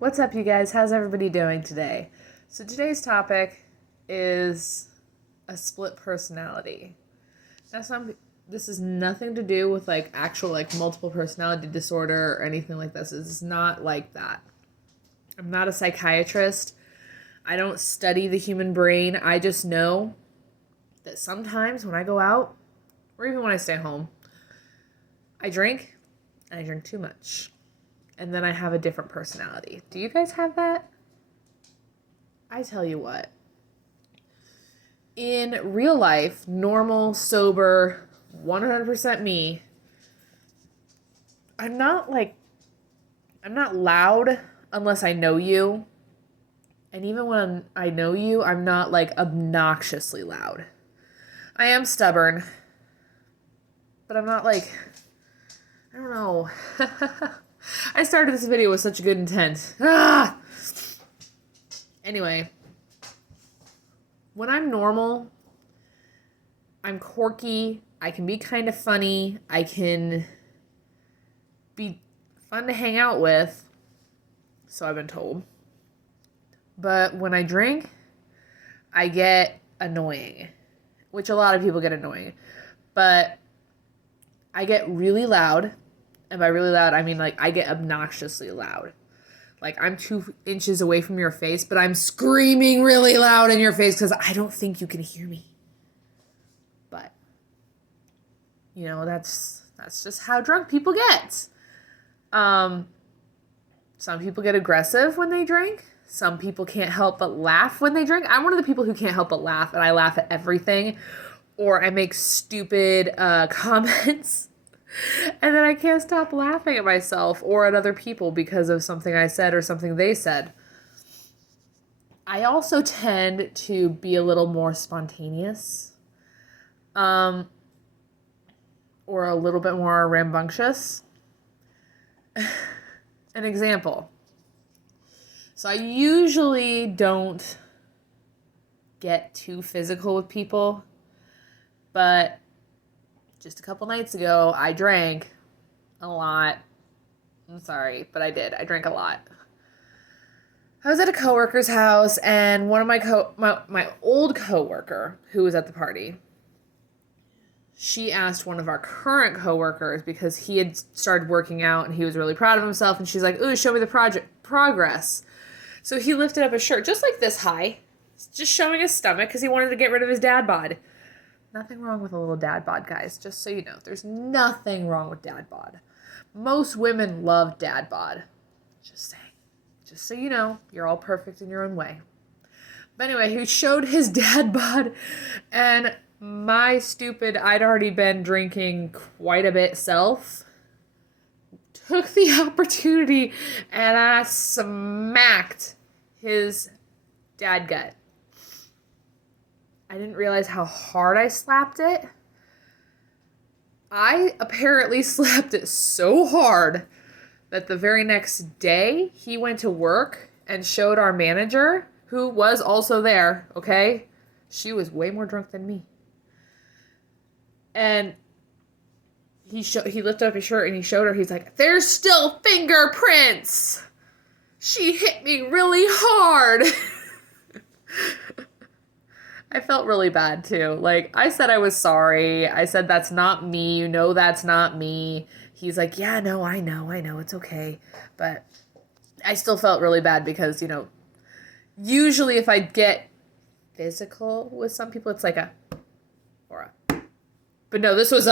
What's up, you guys? How's everybody doing today? So today's topic is a split personality. Now, this is nothing to do with actual multiple personality disorder or anything like this. It's not like that. I'm not a psychiatrist. I don't study the human brain. I just know that sometimes when I go out, or even when I stay home, I drink, and I drink too much. And then I have a different personality. Do you guys have that? I tell you what. In real life, normal, sober, 100% me, I'm not loud unless I know you. And even when I know you, I'm not obnoxiously loud. I am stubborn, but I'm not I don't know. I started this video with such good intent. Anyway, when I'm normal, I'm quirky. I can be kind of funny. I can be fun to hang out with. So I've been told. But when I drink, I get annoying, which a lot of people get annoying. But I get really loud. And by really loud, I mean I get obnoxiously loud. I'm 2 inches away from your face, but I'm screaming really loud in your face because I don't think you can hear me. But, that's just how drunk people get. Some people get aggressive when they drink. Some people can't help but laugh when they drink. I'm one of the people who can't help but laugh, and I laugh at everything. Or I make stupid comments. And then I can't stop laughing at myself or at other people because of something I said or something they said. I also tend to be a little more spontaneous. Or a little bit more rambunctious. An example. So I usually don't get too physical with people, but just a couple nights ago, I drank a lot. I'm sorry, but I did. I drank a lot. I was at a coworker's house, and one of my old coworker who was at the party, she asked one of our current coworkers because he had started working out and he was really proud of himself, and she's like, "Ooh, show me the progress." So he lifted up his shirt just like this high, just showing his stomach because he wanted to get rid of his dad bod. Nothing wrong with a little dad bod, guys. Just so you know. There's nothing wrong with dad bod. Most women love dad bod. Just saying. Just so you know, you're all perfect in your own way. But anyway, he showed his dad bod, and my stupid, I'd already been drinking quite a bit self, took the opportunity, and I smacked his dad gut. I didn't realize how hard I slapped it. I apparently slapped it so hard that the very next day he went to work and showed our manager, who was also there, okay? She was way more drunk than me. And he lifted up his shirt and he showed her, he's like, "There's still fingerprints! She hit me really hard!" I felt really bad, too. I said I was sorry. I said, "That's not me. You know that's not me." He's like, "Yeah, no, I know. It's okay." But I still felt really bad because, usually if I get physical with some people, it's like or a. But no, this was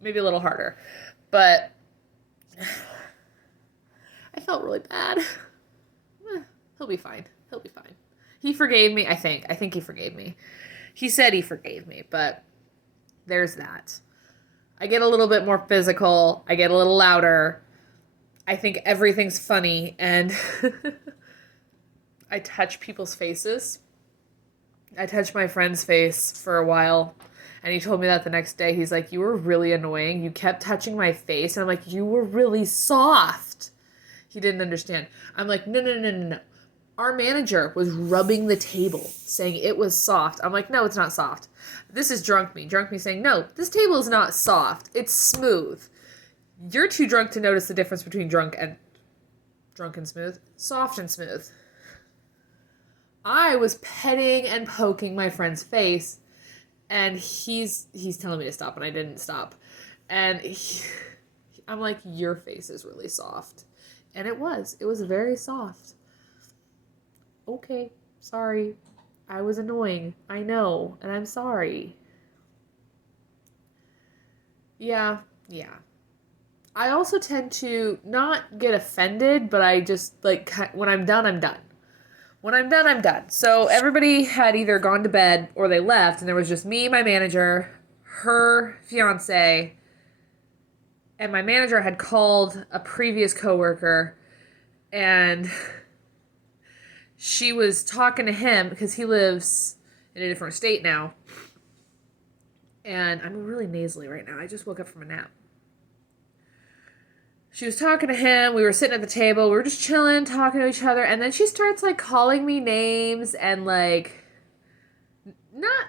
maybe a little harder. But I felt really bad. He'll be fine. He forgave me, I think. I think he forgave me. He said he forgave me, but there's that. I get a little bit more physical. I get a little louder. I think everything's funny, and I touch people's faces. I touched my friend's face for a while, and he told me that the next day. He's like, "You were really annoying. You kept touching my face." And I'm like, "You were really soft." He didn't understand. I'm like, No. Our manager was rubbing the table, saying it was soft. I'm like, "No, it's not soft." This is drunk me. Drunk me saying, "No, this table is not soft. It's smooth. You're too drunk to notice the difference between drunk and drunk and smooth, soft and smooth. I was petting and poking my friend's face, and he's telling me to stop, and I didn't stop. And I'm like, your face is really soft. And it was. It was very soft. Okay, sorry. I was annoying. I know, and I'm sorry. Yeah, yeah. I also tend to not get offended, but I just, like, when I'm done, I'm done. When I'm done, I'm done. So everybody had either gone to bed or they left, and there was just me, my manager, her fiance, and my manager had called a previous coworker, and she was talking to him because he lives in a different state now. And I'm really nasally right now. I just woke up from a nap. She was talking to him. We were sitting at the table. We were just chilling, talking to each other. And then she starts, like, calling me names and, like, not...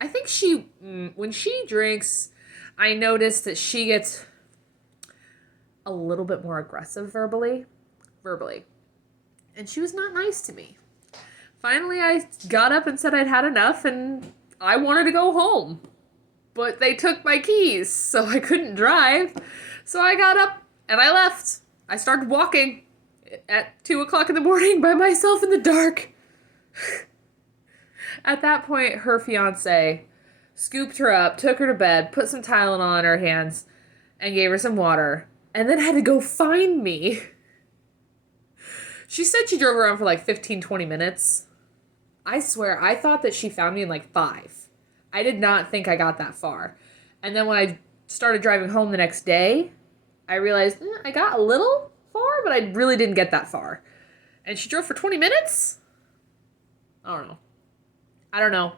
I think she... When she drinks, I notice that she gets a little bit more aggressive verbally. And she was not nice to me. Finally, I got up and said I'd had enough and I wanted to go home. But they took my keys, so I couldn't drive. So I got up and I left. I started walking at 2 o'clock in the morning by myself in the dark. At that point, her fiance scooped her up, took her to bed, put some Tylenol on her hands, and gave her some water, and then had to go find me. She said she drove around for like 15, 20 minutes. I swear, I thought that she found me in like 5. I did not think I got that far. And then when I started driving home the next day, I realized I got a little far, but I really didn't get that far. And she drove for 20 minutes? I don't know.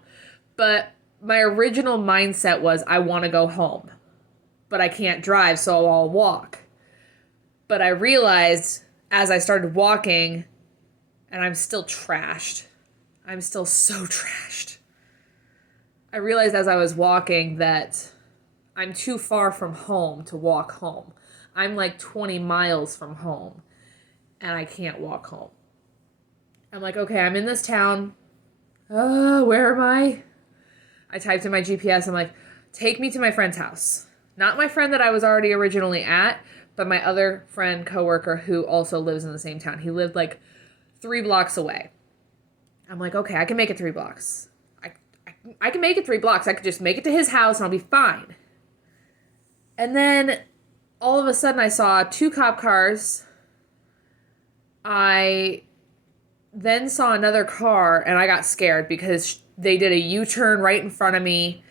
But my original mindset was I want to go home. But I can't drive, so I'll walk. But I realized as I started walking, and I'm still trashed. I'm still so trashed. I realized as I was walking that I'm too far from home to walk home. I'm like 20 miles from home, and I can't walk home. I'm like, okay, I'm in this town. Where am I? I typed in my GPS. I'm like, take me to my friend's house. Not my friend that I was already originally at, but my other friend, coworker, who also lives in the same town. He lived like 3 blocks away. I'm like, okay, I can make it 3 blocks. I can make it 3 blocks. I could just make it to his house and I'll be fine. And then all of a sudden I saw 2 cop cars. I then saw another car and I got scared because they did a U-turn right in front of me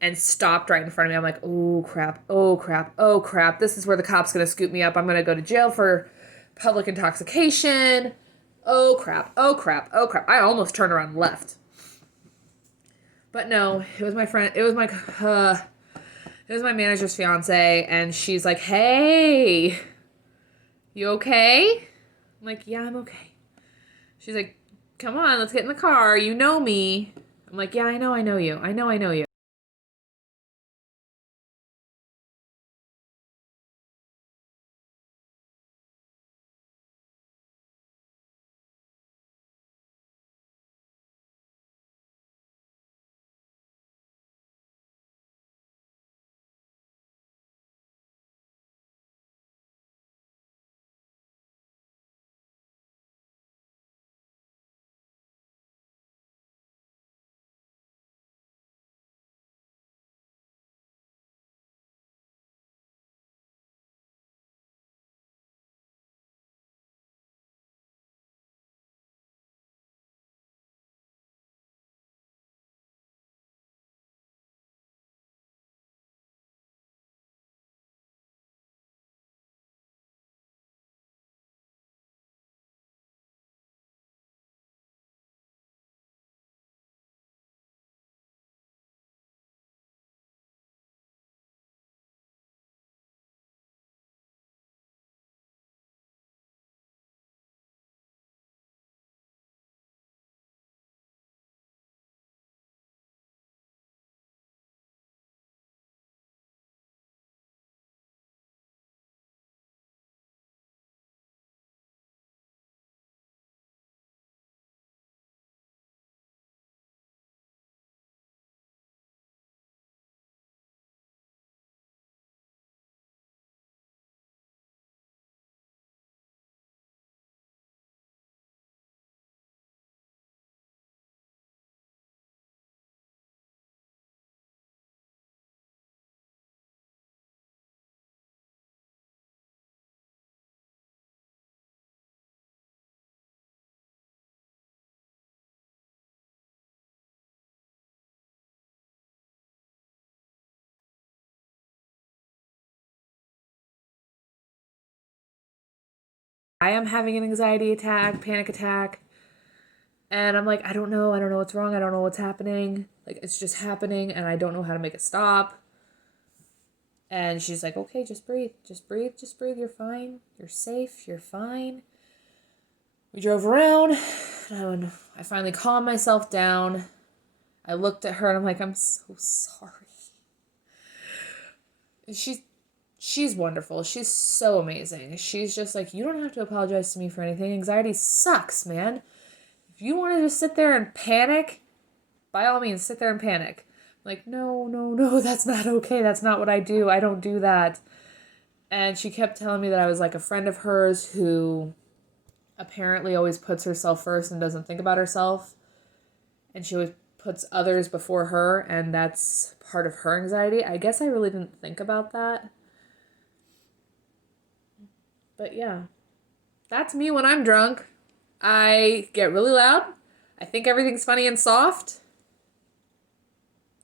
and stopped right in front of me. I'm like, oh crap, oh crap, oh crap. This is where the cop's gonna scoop me up. I'm gonna go to jail for public intoxication. Oh crap, oh crap, oh crap. I almost turned around and left. But no, it was my friend, it was my manager's fiance, and she's like, hey, you okay? I'm like, yeah, I'm okay. She's like, come on, let's get in the car. You know me. I'm like, yeah, I know you. I know you. I am having an anxiety attack, panic attack. And I'm like, I don't know what's wrong. I don't know what's happening. Like, it's just happening and I don't know how to make it stop. And she's like, okay, just breathe. Just breathe. Just breathe. You're fine. You're safe. You're fine. We drove around and I finally calmed myself down. I looked at her and I'm like, I'm so sorry. And she's wonderful. She's so amazing. She's just like, you don't have to apologize to me for anything. Anxiety sucks, man. If you want to just sit there and panic, by all means, sit there and panic. I'm like, no, that's not okay. That's not what I do. I don't do that. And she kept telling me that I was like a friend of hers who apparently always puts herself first and doesn't think about herself. And she always puts others before her, and that's part of her anxiety. I guess I really didn't think about that. But yeah, that's me when I'm drunk. I get really loud. I think everything's funny and soft.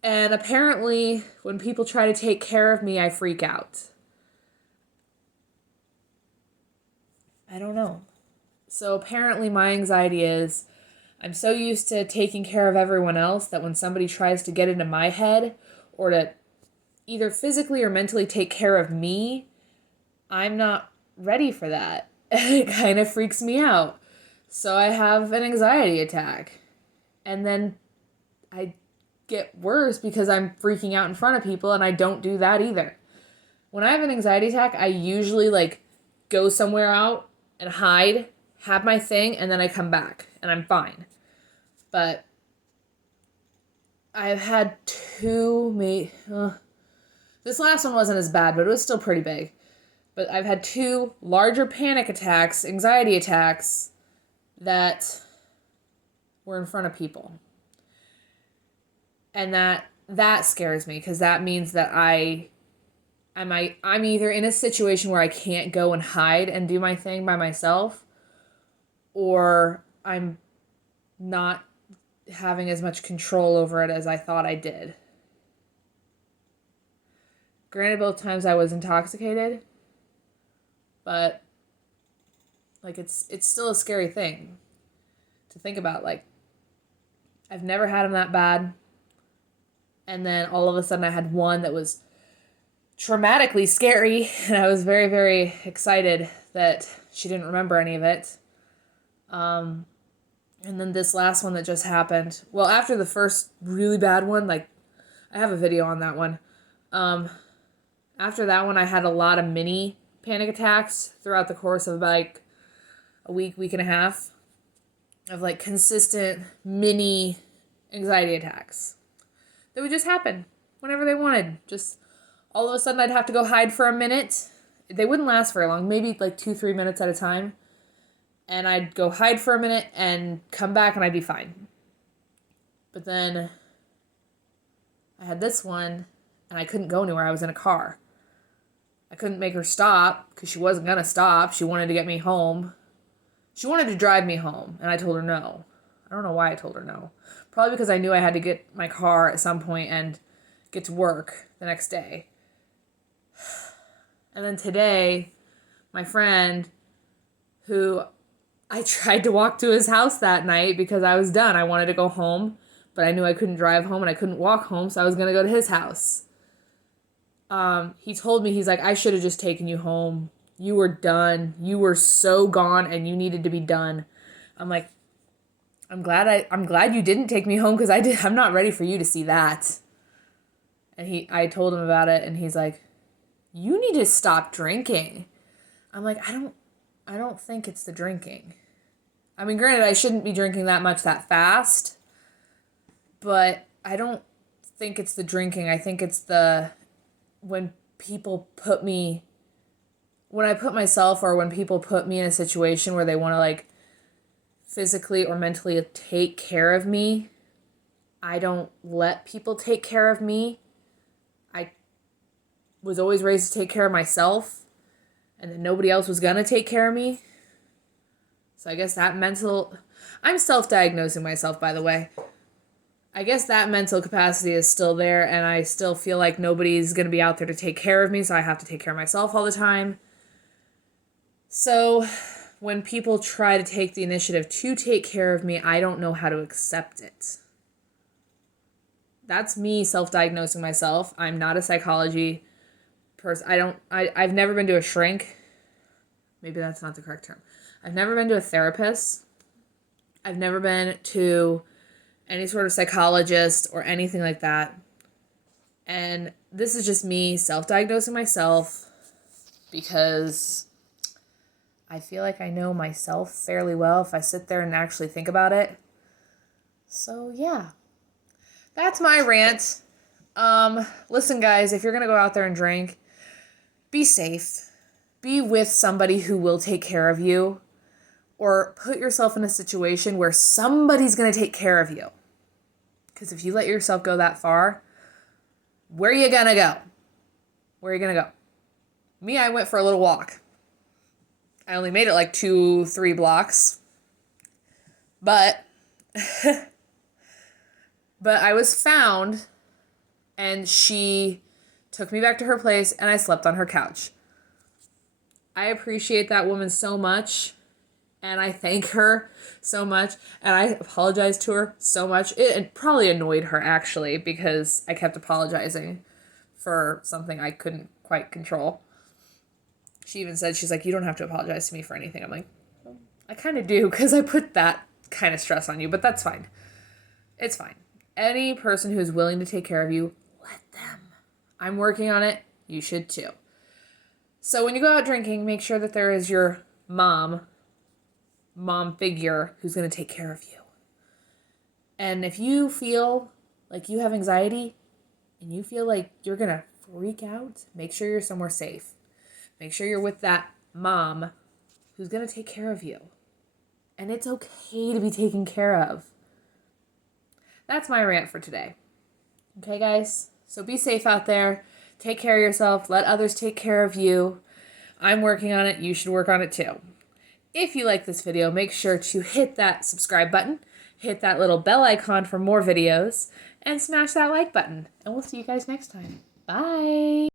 And apparently, when people try to take care of me, I freak out. I don't know. So apparently my anxiety is, I'm so used to taking care of everyone else that when somebody tries to get into my head or to either physically or mentally take care of me, I'm not ready for that. It kind of freaks me out. So I have an anxiety attack. And then I get worse because I'm freaking out in front of people, and I don't do that either. When I have an anxiety attack, I usually go somewhere out and hide, have my thing, and then I come back and I'm fine. But I've had this last one wasn't as bad, but it was still pretty big. But I've had 2 larger panic attacks, anxiety attacks, that were in front of people. And that scares me, because that means that I'm either in a situation where I can't go and hide and do my thing by myself, or I'm not having as much control over it as I thought I did. Granted, both times I was intoxicated, but it's still a scary thing to think about. I've never had them that bad, and then all of a sudden I had one that was traumatically scary, and I was very, very excited that she didn't remember any of it. And then this last one that just happened, well, after the first really bad one, I have a video on that one. After that one, I had a lot of mini panic attacks throughout the course of a week and a half of consistent mini anxiety attacks that would just happen whenever they wanted. Just all of a sudden I'd have to go hide for a minute. They wouldn't last very long, maybe 2-3 minutes at a time. And I'd go hide for a minute and come back and I'd be fine. But then I had this one and I couldn't go anywhere. I was in a car. I couldn't make her stop because she wasn't going to stop. She wanted to get me home. She wanted to drive me home, and I told her no. I don't know why I told her no. Probably because I knew I had to get my car at some point and get to work the next day. And then today, my friend, who I tried to walk to his house that night because I was done. I wanted to go home, but I knew I couldn't drive home and I couldn't walk home, so I was going to go to his house. He told me, he's like, I should have just taken you home. You were done. You were so gone and you needed to be done. I'm like, I'm glad you didn't take me home, because I'm not ready for you to see that. And I told him about it, and he's like, you need to stop drinking. I'm like, I don't think it's the drinking. I mean, granted, I shouldn't be drinking that much that fast, but I don't think it's the drinking. I think it's when I put myself, or when people put me in a situation where they want to physically or mentally take care of me, I don't let people take care of me. I was always raised to take care of myself, and then nobody else was gonna take care of me. So I guess I'm self-diagnosing myself, by the way. I guess that mental capacity is still there, and I still feel like nobody's gonna be out there to take care of me, so I have to take care of myself all the time. So when people try to take the initiative to take care of me, I don't know how to accept it. That's me self-diagnosing myself. I'm not a psychology person. I've never been to a shrink. Maybe that's not the correct term. I've never been to a therapist. I've never been to any sort of psychologist or anything like that. And this is just me self-diagnosing myself because I feel like I know myself fairly well if I sit there and actually think about it. So yeah, that's my rant. Listen guys, if you're going to go out there and drink, be safe. Be with somebody who will take care of you, or put yourself in a situation where somebody's going to take care of you. Because if you let yourself go that far, where are you going to go? Where are you going to go? Me, I went for a little walk. I only made it like 2-3 blocks. But I was found, and she took me back to her place, and I slept on her couch. I appreciate that woman so much, and I thank her so much, and I apologize to her so much. It probably annoyed her, actually, because I kept apologizing for something I couldn't quite control. She even said, she's like, you don't have to apologize to me for anything. I'm like, well, I kind of do, because I put that kind of stress on you, but that's fine. It's fine. Any person who's willing to take care of you, let them. I'm working on it. You should too. So when you go out drinking, make sure that there is your mom figure who's going to take care of you. And if you feel like you have anxiety and you feel like you're going to freak out, make sure you're somewhere safe. Make sure you're with that mom who's going to take care of you. And it's okay to be taken care of. That's my rant for today. Okay, guys? So be safe out there. Take care of yourself. Let others take care of you. I'm working on it. You should work on it too. If you like this video, make sure to hit that subscribe button, hit that little bell icon for more videos, and smash that like button. And we'll see you guys next time. Bye!